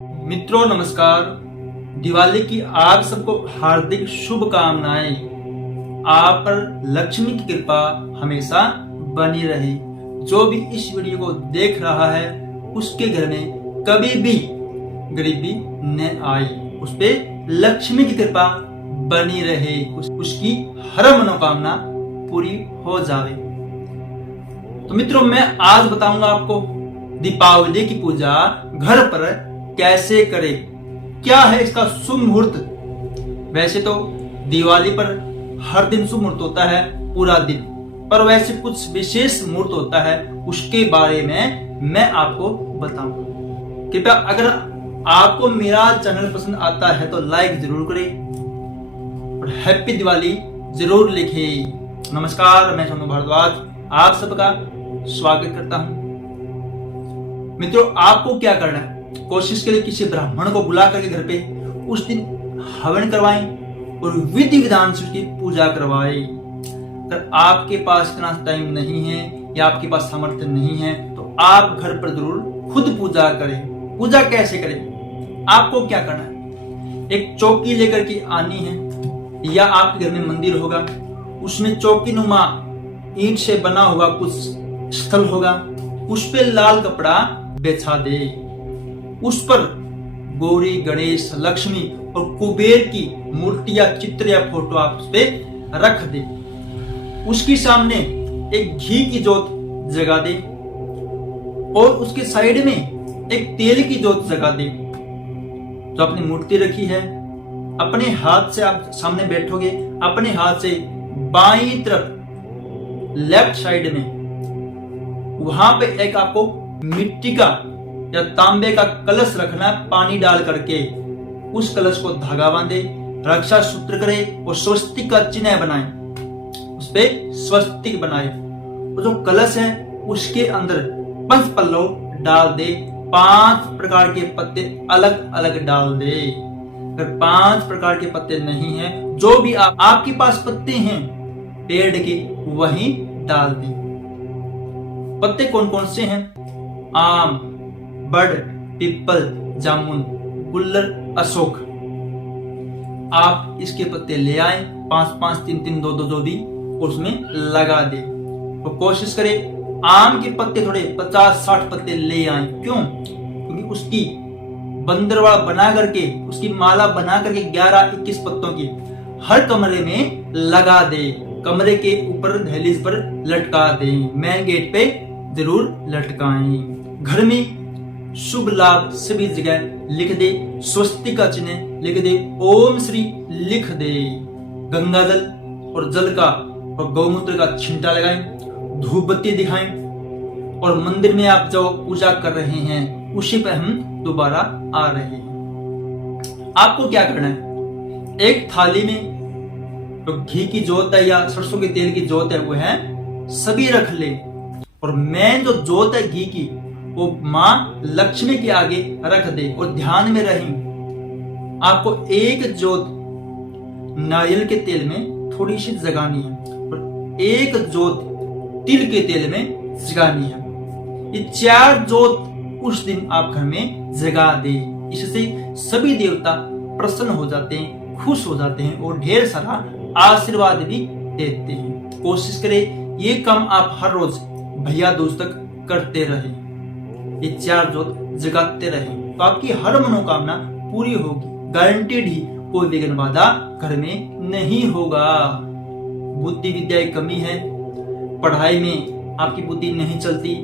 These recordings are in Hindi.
मित्रों नमस्कार। दिवाली की आप सबको हार्दिक शुभकामनाएं। आप पर लक्ष्मी की कृपा हमेशा बनी रहे। जो भी इस वीडियो को देख रहा है उसके घर में कभी भी गरीबी न आए, उस पे लक्ष्मी की कृपा बनी रहे, उसकी हर मनोकामना पूरी हो जावे। तो मित्रों मैं आज बताऊंगा आपको दीपावली की पूजा घर पर कैसे करें, क्या है इसका शुभ मुहूर्त। वैसे तो दिवाली पर हर दिन शुभ मुहूर्त होता है पूरा दिन, पर वैसे कुछ विशेष मुहूर्त होता है, उसके बारे में मैं आपको बताऊंगा। कृपया अगर आपको मेरा चैनल पसंद आता है तो लाइक जरूर करें और हैप्पी दिवाली जरूर लिखें। नमस्कार, मैं सोनू भारद्वाज आप सबका स्वागत करता हूं। मित्रों आपको क्या करना है, कोशिश करें किसी ब्राह्मण को बुला करके घर पे उस दिन हवन करवाएं और विधि विधान से उसकी पूजा करवाएं। अगर आपके पास इतना टाइम नहीं है या आपके पास सामर्थ्य नहीं है तो आप घर पर जरूर खुद पूजा करें। पूजा कैसे करें, आपको क्या करना है, एक चौकी लेकर के आनी है या आपके घर में मंदिर होगा, उसमें चौकी नुमा ईंट से बना हुआ कुछ स्थल होगा, उस पे लाल कपड़ा बिछा दे, उस पर गौरी गणेश लक्ष्मी और कुबेर की मूर्ति या चित्र या फोटो आप उस पे रख दे। उसके सामने एक घी की जोत जगा दे और उसके साइड में एक तेल की जोत जगा दे। जो आपने मूर्ति रखी है अपने हाथ से आप सामने बैठोगे, अपने हाथ से बाईं तरफ लेफ्ट साइड में वहां पे एक आपको मिट्टी का या तांबे का कलश रखना, पानी डाल करके उस कलश को धागा बांधे, रक्षा सूत्र करे और स्वस्तिक का चिन्ह बनाए, उस पे स्वस्तिक बनाए और जो कलश है उसके अंदर 5 पल्लव डाल दे, 5 प्रकार के पत्ते अलग अलग डाल दे। अगर 5 प्रकार के पत्ते नहीं है, जो भी आपके पास पत्ते हैं पेड़ के वही डाल दे। पत्ते कौन कौन से हैं, आम, बड़, पीपल, जामुन, गुल्लर, अशोक। आप इसके पत्ते ले आए 5-5, 3-3, 2-2 जो भी, उसमें लगा दे और कोशिश करें आम के पत्ते थोड़े 50-60 पत्ते ले आए। क्यों, क्योंकि उसकी बंदरवाड़ा बना करके उसकी माला बना करके 11-21 पत्तों की हर कमरे में लगा दे, कमरे के ऊपर दहलीज पर लटका दे, मेन गेट पे जरूर लटकाएं। घर में शुभ लाभ सभी जगह लिख दे, स्वस्तिक का चिन्ह लिख दे, ओम श्री लिख दे, गंगा जल और जल का और गौमूत्र का छिंटा लगाएं, धूप बत्ती दिखाएं और मंदिर में आप जो पूजा कर रहे हैं उसी पर हम दोबारा आ रहे हैं। आपको क्या करना है, एक थाली में तो घी की जोत है या सरसों के तेल की जोत है वो है सभी रख ले और मेन जो जोत है घी की वो मां लक्ष्मी के आगे रख दे और ध्यान में रहें। आपको एक जोत नारियल के तेल में थोड़ी सी जगानी है और एक जोत तिल के तेल में जगानी है। ये 4 जोत उस दिन आप घर में जगा दे। इससे सभी देवता प्रसन्न हो जाते हैं, खुश हो जाते हैं और ढेर सारा आशीर्वाद भी देते हैं। कोशिश करें ये काम आप हर रोज भैया दूज तक करते रहे, ये 4 जोत जगाते रहे तो आपकी हर मनोकामना पूरी होगी, गारंटेड ही कोई विघ्न बाधा घर में नहीं होगा। बुद्धि विद्या की कमी है, पढ़ाई में आपकी बुद्धि नहीं चलती,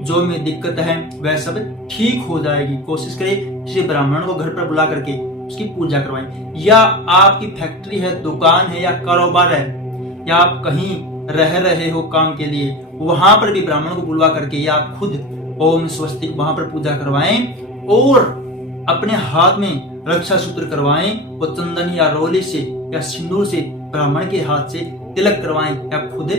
जो में दिक्कत है वह सब ठीक हो जाएगी। कोशिश करें किसी ब्राह्मण को घर पर बुला करके उसकी पूजा करवाएं, या आपकी फैक्ट्री है, दुकान है या कारोबार है या आप कहीं रह रहे हो काम के लिए, वहां पर भी ब्राह्मण को बुलवा करके या आप खुद ओम स्वस्तिक वहां पर पूजा करवाएं और अपने हाथ में रक्षा सूत्र करवाएं और चंदन या रोली से या सिंदूर से ब्राह्मण के हाथ से तिलक करवाएं या खुद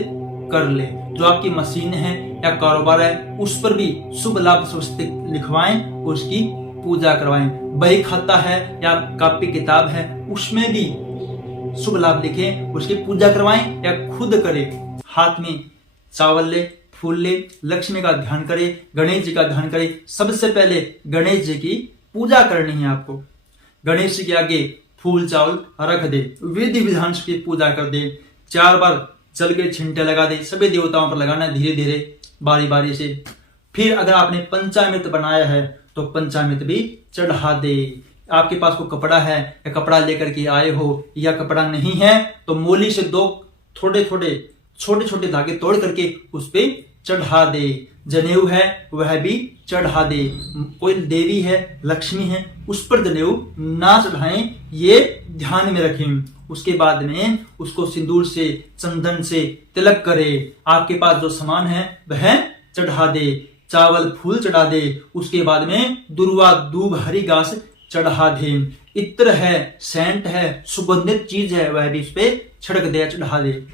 कर ले। जो आपकी मशीन है या कारोबार है उस पर भी शुभ लाभ स्वस्तिक लिखवाएं, उसकी पूजा करवाएं। बही खाता है या कॉपी किताब है उसमें भी शुभ लाभ लिखें, उसकी पूजा करवाएं या खुद करें। हाथ में चावल ले, फूल ले, लक्ष्मी का ध्यान करे, गणेश जी का ध्यान करे। सबसे पहले गणेश जी की पूजा करनी है आपको। गणेश जी के आगे फूल चावल रख दे, विधि विधान से पूजा कर दे, 4 बार जल के छिंटे लगा दे, सभी देवताओं पर लगाना है धीरे धीरे बारी बारी से। फिर अगर आपने पंचामृत बनाया है तो पंचामृत भी चढ़ा दे। आपके पास कोई कपड़ा है या कपड़ा लेकर के आए हो या कपड़ा नहीं है तो मोली से 2 छोटे छोटे धागे तोड़ करके उस पे चढ़ा दे। जनेऊ है वह भी चढ़ा दे। कोई देवी है, लक्ष्मी है, उस पर जनेऊ ना चढ़ाएं, ये ध्यान में रखें। उसके बाद में उसको सिंदूर से, चंदन से तिलक करे। आपके पास जो सामान है वह चढ़ा दे, चावल फूल चढ़ा दे। उसके बाद में दुर्वा दूब हरी घास चढ़ा दे। इत्र है, सेंट है, सुगंधित चीज है वह भी उस पे छिड़क दे, चढ़ा दे।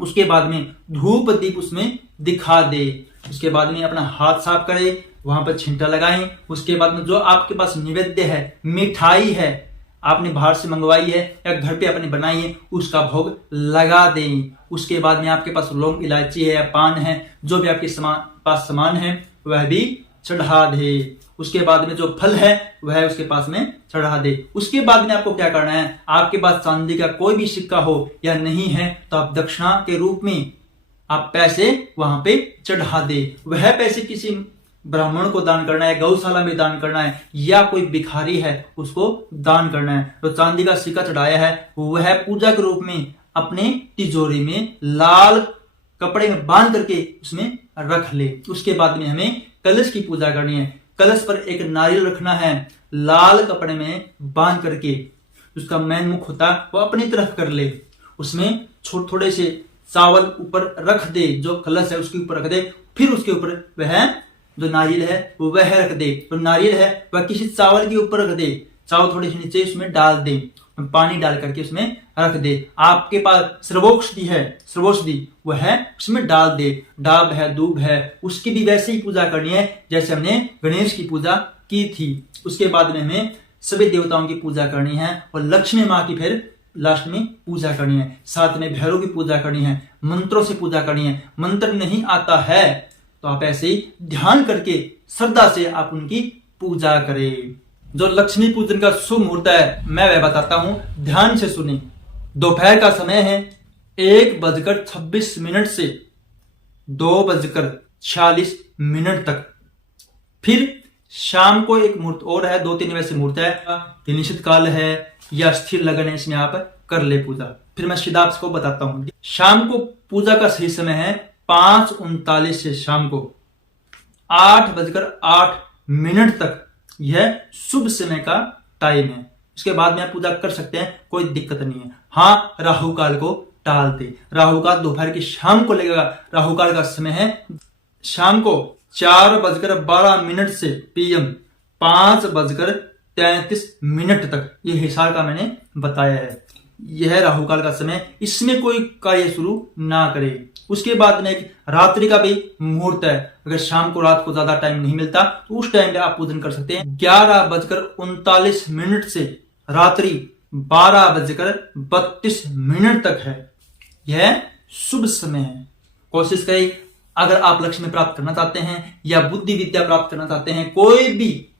उसके बाद में धूप दीप उसमें दिखा दे। उसके बाद में अपना हाथ साफ करे, वहां पर छिंटा लगाएं। उसके बाद में जो आपके पास निवेद्य है, मिठाई है, आपने बाहर से मंगवाई है या घर पे अपने बनाई है, उसका भोग लगा दें। उसके बाद में आपके पास लौंग इलायची है या पान है, जो भी आपके पास सामान है वह भी चढ़ा दे। उसके बाद में जो फल है वह उसके पास में चढ़ा दे। उसके बाद में आपको क्या करना है, आपके पास चांदी का कोई भी सिक्का हो या नहीं है तो आप दक्षिणा के रूप में आप पैसे वहां पे चढ़ा दे। वह पैसे किसी ब्राह्मण को दान करना है, गौशाला में दान करना है, या कोई भिखारी है उसको दान करना है। तो चांदी का सिक्का चढ़ाया है वह पूजा के रूप में अपने तिजोरी में लाल कपड़े में बांध करके उसमें रख ले। उसके बाद में हमें कलश की पूजा करनी है। कलश पर एक नारियल रखना है, लाल कपड़े में बांध करके उसका मैन मुख होता वो अपनी तरफ कर ले। उसमें थोड़े से चावल ऊपर रख दे, जो कलश है उसके ऊपर रख दे। फिर उसके ऊपर वह जो नारियल है वो वह रख दे। तो नारियल है वह किसी चावल के ऊपर रख दे, चावल थोड़े से नीचे उसमें डाल दे, पानी डाल करके उसमें रख दे। आपके पास सर्वोषधि है, सर्वोषधि वह उसमें डाल दे। डाब है, दूब है, उसकी भी वैसे ही पूजा करनी है जैसे हमने गणेश की पूजा की थी। उसके बाद में हमें सभी देवताओं की पूजा करनी है और लक्ष्मी माँ की फिर लास्ट में पूजा करनी है। साथ में भैरव की पूजा करनी है, मंत्रों से पूजा करनी है। मंत्र नहीं आता है तो आप ऐसे ही ध्यान करके श्रद्धा से आप उनकी पूजा करें। जो लक्ष्मी पूजन का शुभ मुहूर्त है मैं वह बताता हूं, ध्यान से सुने। दोपहर का समय है 1:26 से 2:46 तक। फिर शाम को एक मुहूर्त और है, 2-3 वैसे मुहूर्त है। ये निश्चित काल है या स्थिर लगन है, इसमें आप कर ले पूजा। फिर मैं सीधा आपको बताता हूं। शाम को पूजा का सही समय है 5:39 से शाम को 8:08 तक। यह शुभ समय का टाइम है। उसके बाद में आप पूजा कर सकते हैं, कोई दिक्कत नहीं है। हाँ, राहु काल को टाल दे। राहु काल दोपहर की शाम को लगेगा। राहु काल का समय है शाम को 4:12 से PM 5:33 तक। ये हिसार का मैंने बताया है। यह राहु काल का समय, इसमें कोई कार्य शुरू ना करे। उसके बाद में एक रात्रि का भी मुहूर्त है। अगर शाम को रात को ज्यादा टाइम नहीं मिलता तो उस टाइम पे आप पूजन कर सकते हैं। 11:39 से रात्रि 12:32 तक है। यह शुभ समय है। कोशिश करें, अगर आप लक्ष्य में प्राप्त करना चाहते हैं या बुद्धि विद्या प्राप्त करना चाहते हैं, कोई भी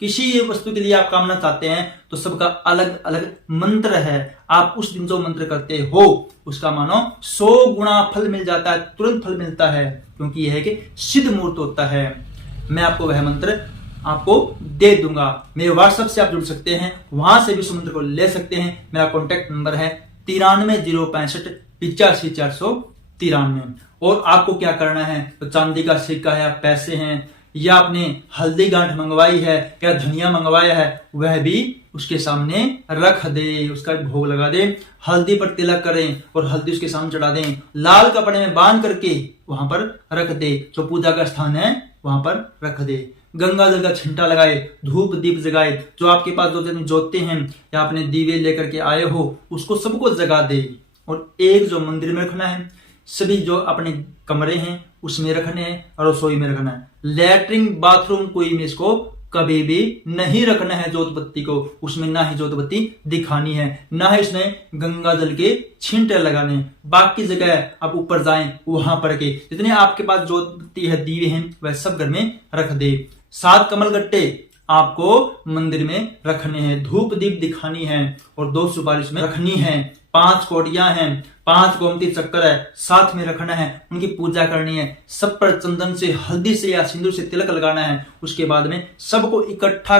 किसी वस्तु के लिए आप कामना चाहते हैं तो सबका अलग अलग मंत्र है। आप उस दिन जो मंत्र करते हो उसका मानो 100 गुना फल मिल जाता है, तुरंत फल मिलता है, क्योंकि यह है कि सिद्ध मुहूर्त होता है। मैं आपको वह मंत्र आपको दे दूंगा। मेरे व्हाट्सएप से आप जुड़ सकते हैं, वहां से भी उस मंत्र को ले सकते हैं। मेरा कॉन्टैक्ट नंबर है 93 065 85 493। और आपको क्या करना है, तो चांदी का सिक्का है, पैसे हैं, या आपने हल्दी गांठ मंगवाई है या धनिया मंगवाया है, वह भी उसके सामने रख दे, उसका भोग लगा दे। हल्दी पर तिलक करें और हल्दी उसके सामने चढ़ा दें। लाल कपड़े में बांध करके वहां पर रख दे। जो पूजा का स्थान है वहां पर रख दे। गंगा जल का छिंटा लगाए, धूप दीप जगाए। जो आपके पास जो जोते हैं या आपने दीवे लेकर के आए हो उसको सबको जगा दे। और एक जो मंदिर में रखना है, सभी जो अपने कमरे हैं उसमें रखने हैं और रसोई में रखना है। लैट्रिन बाथरूम कोई में इसको कभी भी नहीं रखना है। जोत बत्ती को उसमें ना ही जोत बत्ती दिखानी है, ना ही इसमें गंगा जल के छींटे लगाने। बाकी जगह आप ऊपर जाएं वहां पर के जितने आपके पास जोत बत्ती है, दीवे हैं, वह सब घर में रख दे। 7 कमल गट्टे आपको मंदिर में रखने हैं, धूप दीप दिखानी है और 2 सुपारी में रखनी है, 5 कोड़ियां हैं, 5 गोमती चक्कर है, साथ में रखना है, उनकी पूजा करनी है, सब पर चंदन से, हल्दी से या सिंदूर से तिलक लगाना है। उसके बाद में सबको इकट्ठा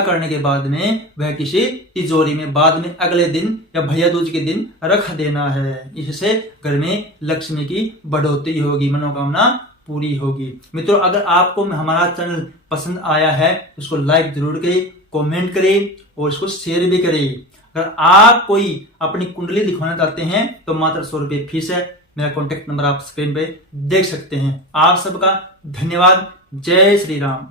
करने के बाद में वह किसी तिजोरी में बाद में अगले दिन या भैया दूज के दिन रख देना है। इससे घर में लक्ष्मी की बढ़ोतरी होगी, मनोकामना पूरी होगी। मित्रों, अगर आपको हमारा चैनल पसंद आया है तो उसको लाइक जरूर करें, कमेंट करें और इसको शेयर भी करें। अगर आप कोई अपनी कुंडली दिखवाना चाहते हैं तो मात्र 100 रुपये फीस है। मेरा कॉन्टेक्ट नंबर आप स्क्रीन पे देख सकते हैं। आप सबका धन्यवाद। जय श्री राम।